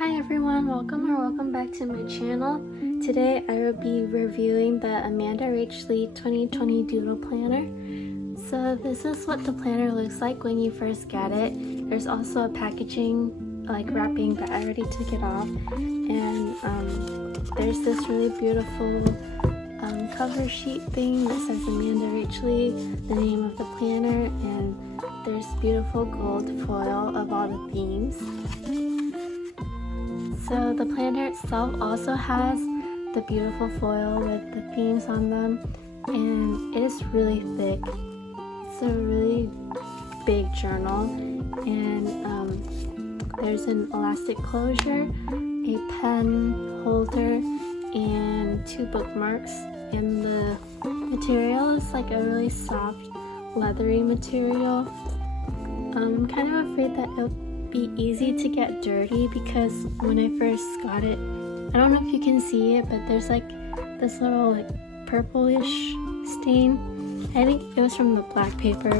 Hi everyone, welcome back to my channel. Today I will be reviewing the AmandaRachLee 2020 Doodle Planner. So this is what the planner looks like when you first get it. There's also a packaging wrapping, but I already took it off. And there's this really beautiful cover sheet thing that says AmandaRachLee, the name of the planner, and there's beautiful gold foil of all the themes. So the planner itself also has the beautiful foil with the themes on them, and it is really thick. It's a really big journal, and there's an elastic closure, a pen holder, and 2 bookmarks. And the material is like a really soft, leathery material. I'm kind of afraid that it'll be easy to get dirty because when I first got it, I don't know if you can see it, but there's like this little purplish stain. I think it was from the black paper,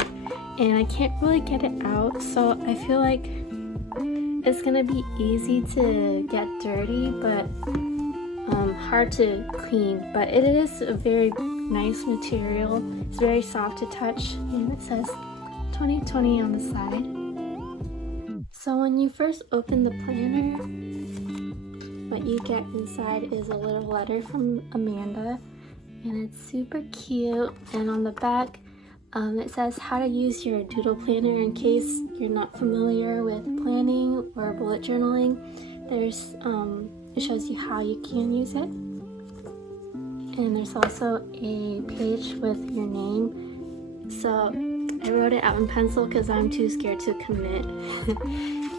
and I can't really get it out, so I feel like it's gonna be easy to get dirty, but hard to clean. But it is a very nice material. It's very soft to touch, and it says 2020 on the side. So when you first open the planner, what you get inside is a little letter from Amanda, and it's super cute. And on the back, it says how to use your doodle planner in case you're not familiar with planning or bullet journaling. There's it shows you how you can use it, and there's also a page with your name. So I wrote it out in pencil because I'm too scared to commit.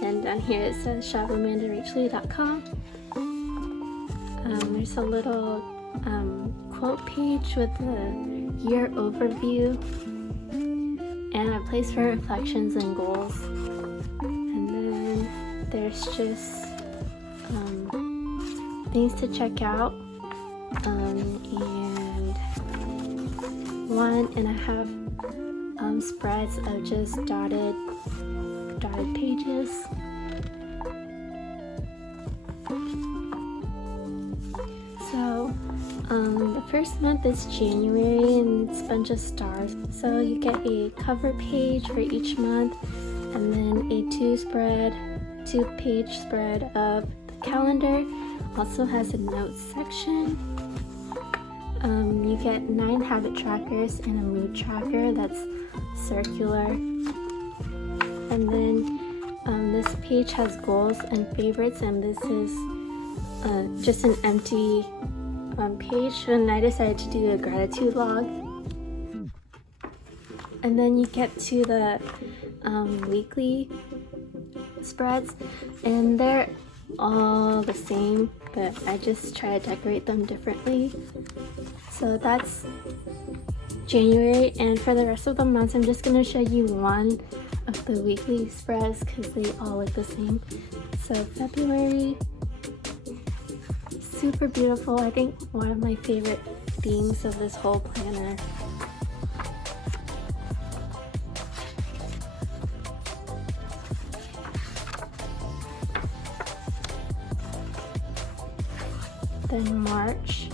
And down here it says shop@AmandaRachLee.com. There's a little quote page with a year overview and a place for reflections and goals. And then there's just things to check out, and 1.5 spreads of just dotted pages. So the first month is January, and it's a bunch of stars. So you get a cover page for each month, and then a 2-page spread of the calendar. Also has a notes section. You get 9 habit trackers and a mood tracker that's circular. And then this page has goals and favorites, and this is just an empty page, and I decided to do a gratitude log. And then you get to the weekly spreads, and they're all the same, but I just try to decorate them differently. So that's January, and for the rest of the months I'm just going to show you one of the weekly spreads because they all look the same. So February, super beautiful. I think one of my favorite themes of this whole planner. Then March,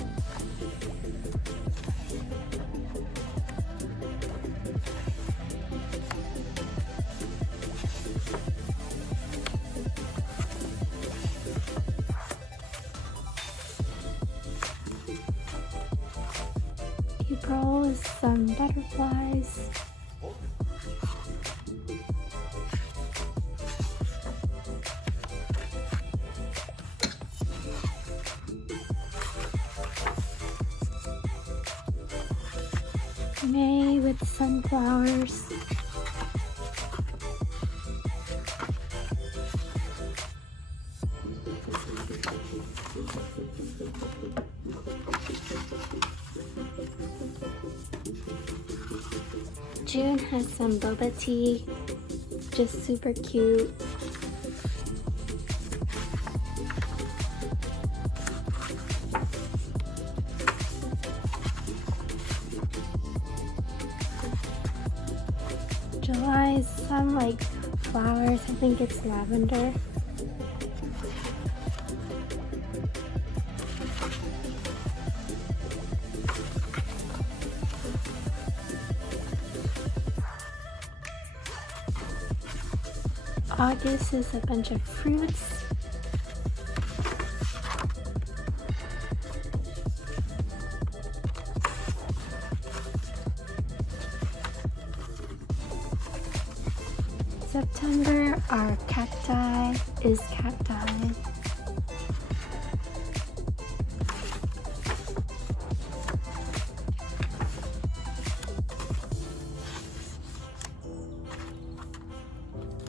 April is some butterflies. May with sunflowers. June has some boba tea, just super cute. July is some like flowers. I think it's lavender. August is a bunch of fruits. September, our cacti is cacti.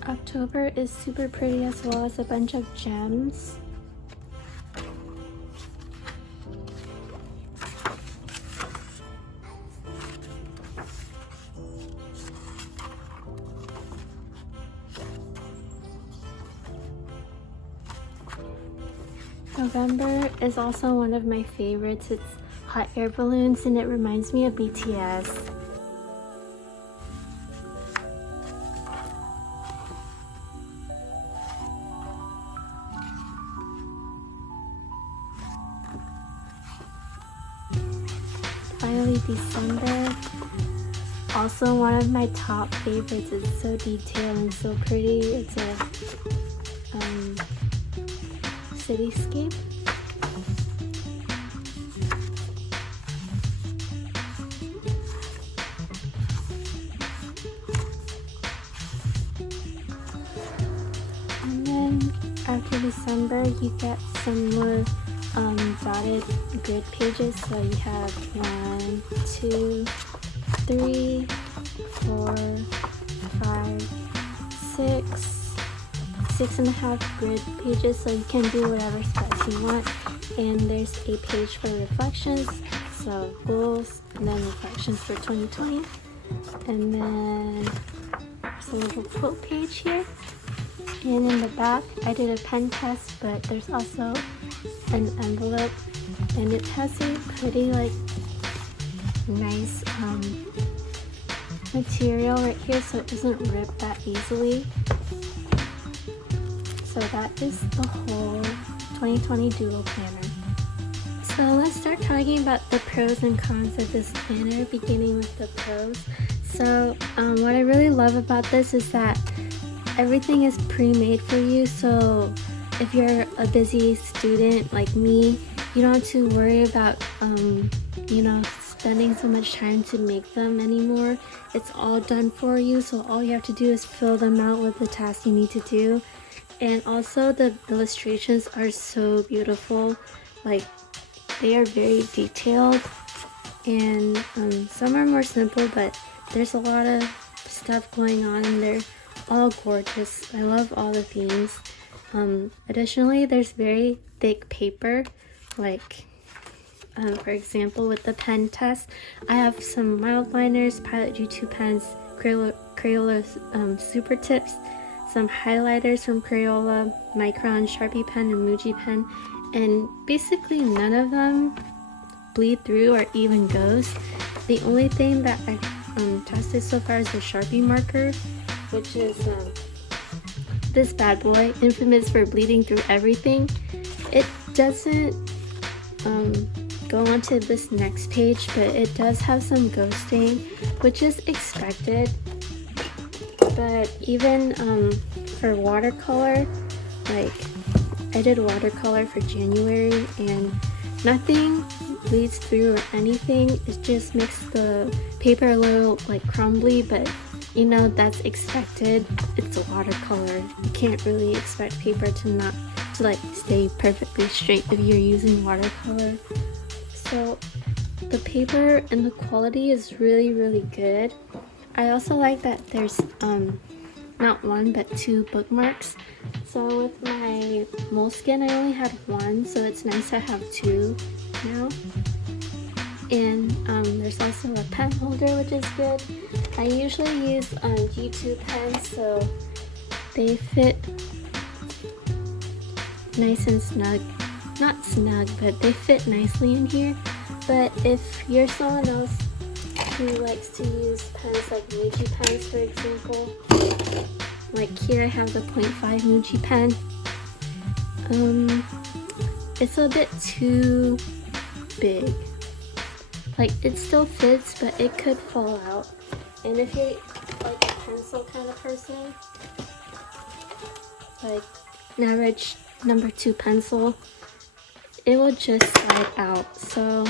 October is super pretty as well as a bunch of gems. November is also one of my favorites. It's hot air balloons and it reminds me of BTS. Finally, December, also one of my top favorites. It's so detailed and so pretty. It's a cityscape. And then after December, you get some more dotted grid pages. So you have 1, 2, 3, 4, 5, 6.5 grid pages, so you can do whatever specs you want. And there's a page for reflections, so goals, and then reflections for 2020. And then there's a little quote page here. And in the back, I did a pen test, but there's also an envelope, and it has a pretty nice material right here, so it doesn't rip that easily. So that is the whole 2020 Doodle Planner. So let's start talking about the pros and cons of this planner, beginning with the pros. So what I really love about this is that everything is pre-made for you. So if you're a busy student like me, you don't have to worry about spending so much time to make them anymore. It's all done for you, so all you have to do is fill them out with the tasks you need to do. And also the illustrations are so beautiful. Like, they are very detailed, and some are more simple, but there's a lot of stuff going on and they're all gorgeous. I love all the themes. Additionally, there's very thick paper, like for example with the pen test, I have some mild liners, Pilot G2 pens, Crayola super tips, some highlighters from Crayola, Micron, Sharpie pen, and Muji pen, and basically none of them bleed through or even goes. The only thing that I've tested so far is the Sharpie marker, which is this bad boy, infamous for bleeding through everything. It doesn't go onto this next page, but it does have some ghost stain, which is expected. But even for watercolor, like I did watercolor for January and nothing bleeds through or anything. It just makes the paper a little like crumbly, but you know, that's expected. It's a watercolor. You can't really expect paper to stay perfectly straight if you're using watercolor. So the paper and the quality is really, really good. I also like that there's not one but 2 bookmarks. So with my moleskin, I only had 1, so it's nice to have 2 now. And there's also a pen holder, which is good. I usually use G2 pens, so they fit nice and snug. Not snug, but they fit nicely in here. But if you're someone else who likes to use pens like Muji pens, for example, like here I have the 0.5 Muji pen. It's a bit too big. Like, it still fits, but it could fall out. And if you're like a pencil kind of person, like an average number 2 pencil, it will just slide out. So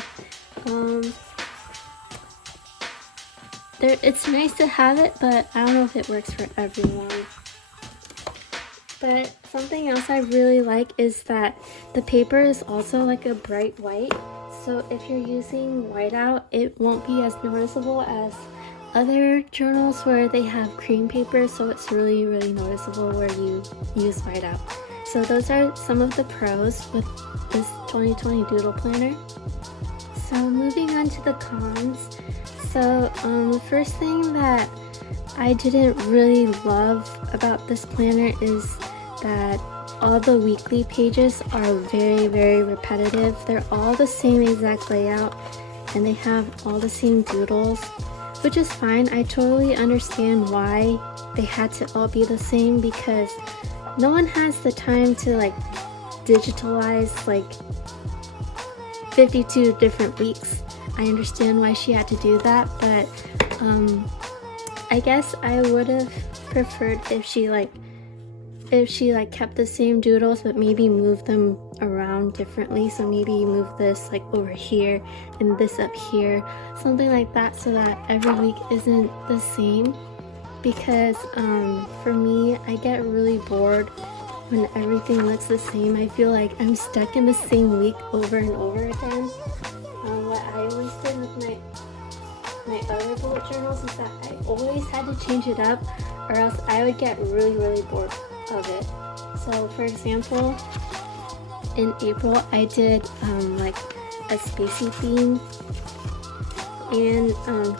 it's nice to have it, but I don't know if it works for everyone. But something else I really like is that the paper is also like a bright white. So if you're using whiteout, it won't be as noticeable as other journals where they have cream paper. So it's really, really noticeable where you use whiteout. So those are some of the pros with this 2020 Doodle Planner. So moving on to the cons. So the first thing that I didn't really love about this planner is that all the weekly pages are very, very repetitive. They're all the same exact layout and they have all the same doodles, which is fine. I totally understand why they had to all be the same because no one has the time to like digitalize like 52 different weeks. I understand why she had to do that, but I guess I would have preferred if she kept the same doodles but maybe moved them around differently. So maybe you move this like over here and this up here, something like that, so that every week isn't the same. Because for me, I get really bored when everything looks the same. I feel like I'm stuck in the same week over and over again. What I always did with my other bullet journals is that I always had to change it up or else I would get really, really bored of it. So for example, in April I did like a spacey theme, and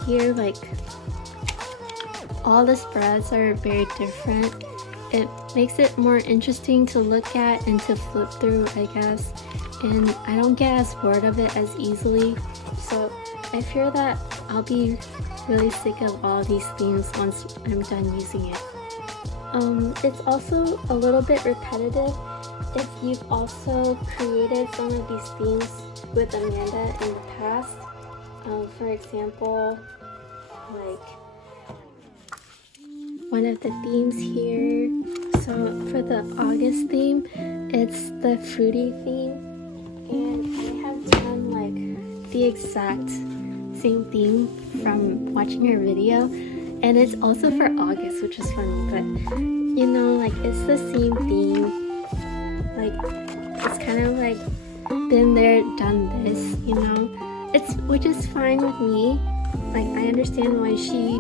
here like all the spreads are very different. It makes it more interesting to look at and to flip through, I guess, and I don't get as bored of it as easily. So I fear that I'll be really sick of all these themes once I'm done using it. It's also a little bit repetitive if you've also created some of these themes with Amanda in the past. For example, like one of the themes here. So for the August theme, it's the fruity theme, and I have done like the exact same theme from watching her video, and it's also for August, which is funny, but you know, like it's the same theme. Like it's kind of like been there, done this, you know. Which is fine with me. Like I understand why she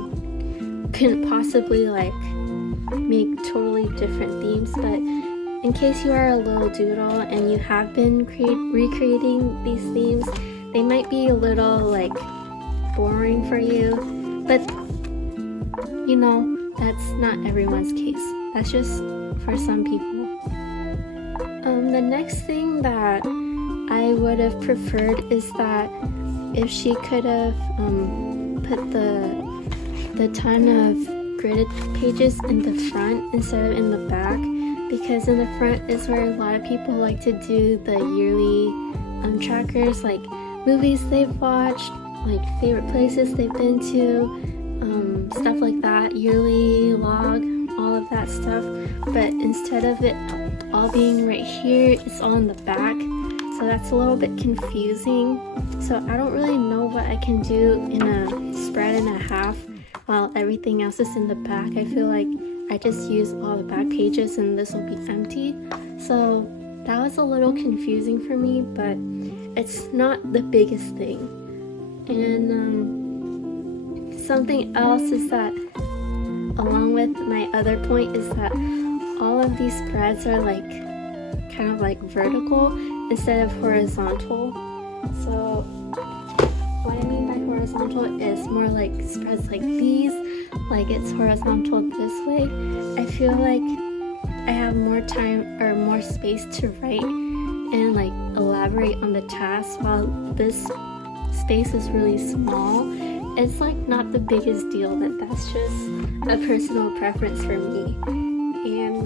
couldn't possibly like make totally different themes, but in case you are a little doodle and you have been recreating these themes, they might be a little like boring for you, but you know, that's not everyone's case. That's just for some people. The next thing that I would have preferred is that if she could have put the ton of gridded pages in the front instead of in the back, because in the front is where a lot of people like to do the yearly trackers, like movies they've watched, like favorite places they've been to, stuff like that, yearly log, all of that stuff. But instead of it all being right here, it's all in the back, so that's a little bit confusing. So I don't really know what I can do in a spread and a half while everything else is in the back. I feel like I just use all the back pages and this will be empty. So that was a little confusing for me, but it's not the biggest thing. And something else is that, along with my other point, is that all of these spreads are like kind of like vertical instead of horizontal. So what I mean by horizontal is more like spreads like these, like it's horizontal this way. I feel like I have more time or more space to write and like elaborate on the task, while this space is really small. It's like not the biggest deal, but that's just a personal preference for me. And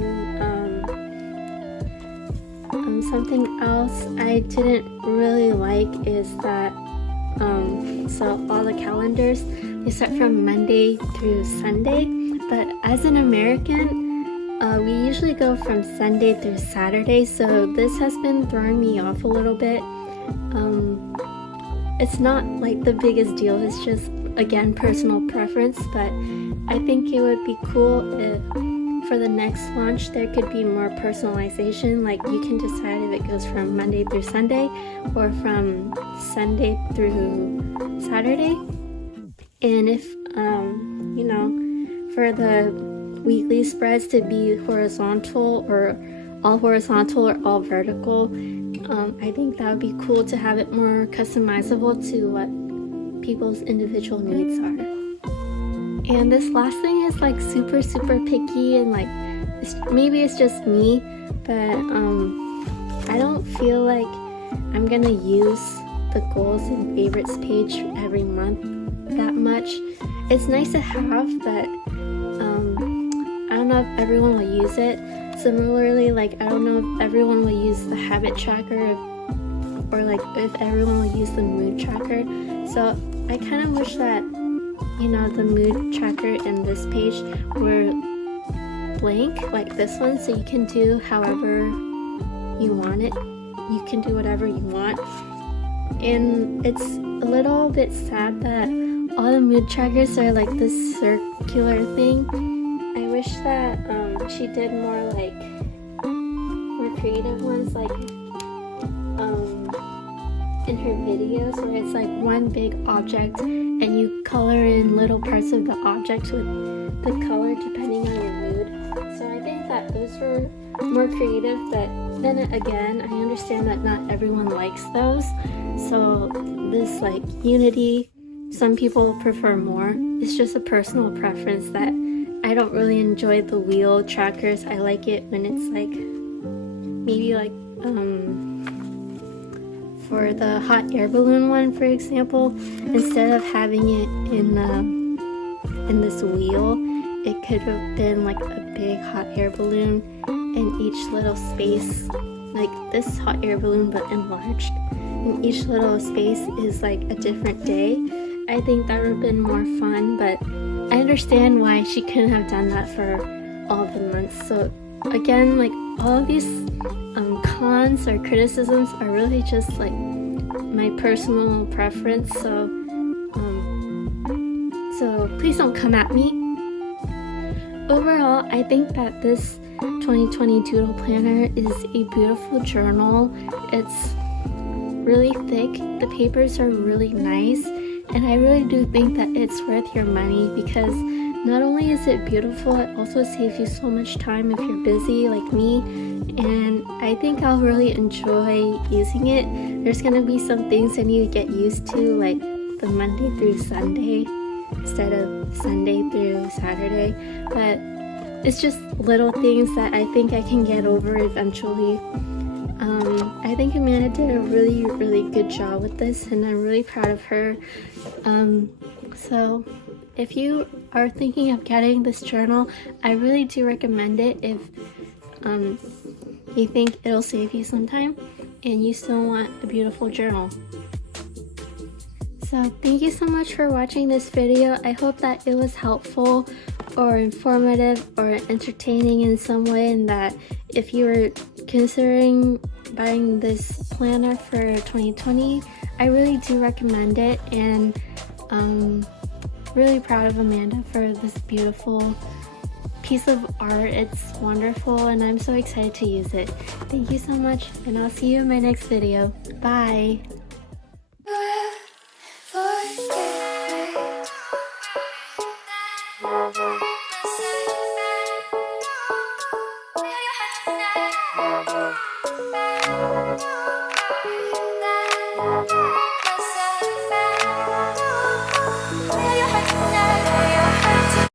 something else I didn't really like is that so all the calendars, they start from Monday through Sunday, but as an American, We usually go from Sunday through Saturday, so this has been throwing me off a little bit. It's not like the biggest deal, it's just, again, personal preference, but I think it would be cool if for the next launch there could be more personalization, like you can decide if it goes from Monday through Sunday or from Sunday through Saturday. And if you know, for the weekly spreads to be horizontal or all vertical, I think that would be cool to have it more customizable to what people's individual needs are. And this last thing is like super picky, and like maybe it's just me, but I don't feel like I'm gonna use the goals and favorites page every month that much. It's nice to have, but I don't know if everyone will use it. Similarly, like I don't know if everyone will use the habit tracker or like if everyone will use the mood tracker. So I kind of wish that, you know, the mood tracker in this page were blank like this one, so you can do however you want it. You can do whatever you want. And it's a little bit sad that all the mood trackers are like this circular thing. I wish that she did more like more creative ones, like in her videos where it's like one big object and you color in little parts of the object with the color depending on your mood. So I think that those were more creative, but then again, I understand that not everyone likes those. So this like unity, some people prefer more. It's just a personal preference that I don't really enjoy the wheel trackers. I like it when it's like maybe like for the hot air balloon one, for example, instead of having it in this wheel, it could have been like a big hot air balloon in each little space, like this hot air balloon but enlarged, and each little space is like a different day. I think that would have been more fun, but I understand why she couldn't have done that for all the months. So again, like all of these cons or criticisms are really just like my personal preference, so please don't come at me. Overall, I think that this 2020 Doodle Planner is a beautiful journal. It's really thick, the papers are really nice, and I really do think that it's worth your money because not only is it beautiful, it also saves you so much time if you're busy like me, and I think I'll really enjoy using it. There's gonna be some things I need to get used to, like the Monday through Sunday instead of Sunday through Saturday, but it's just little things that I think I can get over eventually. I think Amanda did a really good job with this, and I'm really proud of her. So if you are thinking of getting this journal, I really do recommend it if you think it'll save you some time and you still want a beautiful journal. So thank you so much for watching this video. I hope that it was helpful or informative or entertaining in some way, and that if you were considering buying this planner for 2020, I really do recommend it, and really proud of Amanda for this beautiful piece of art. It's wonderful and I'm so excited to use it. Thank you so much, and I'll see you in my next video. Bye! Yeah.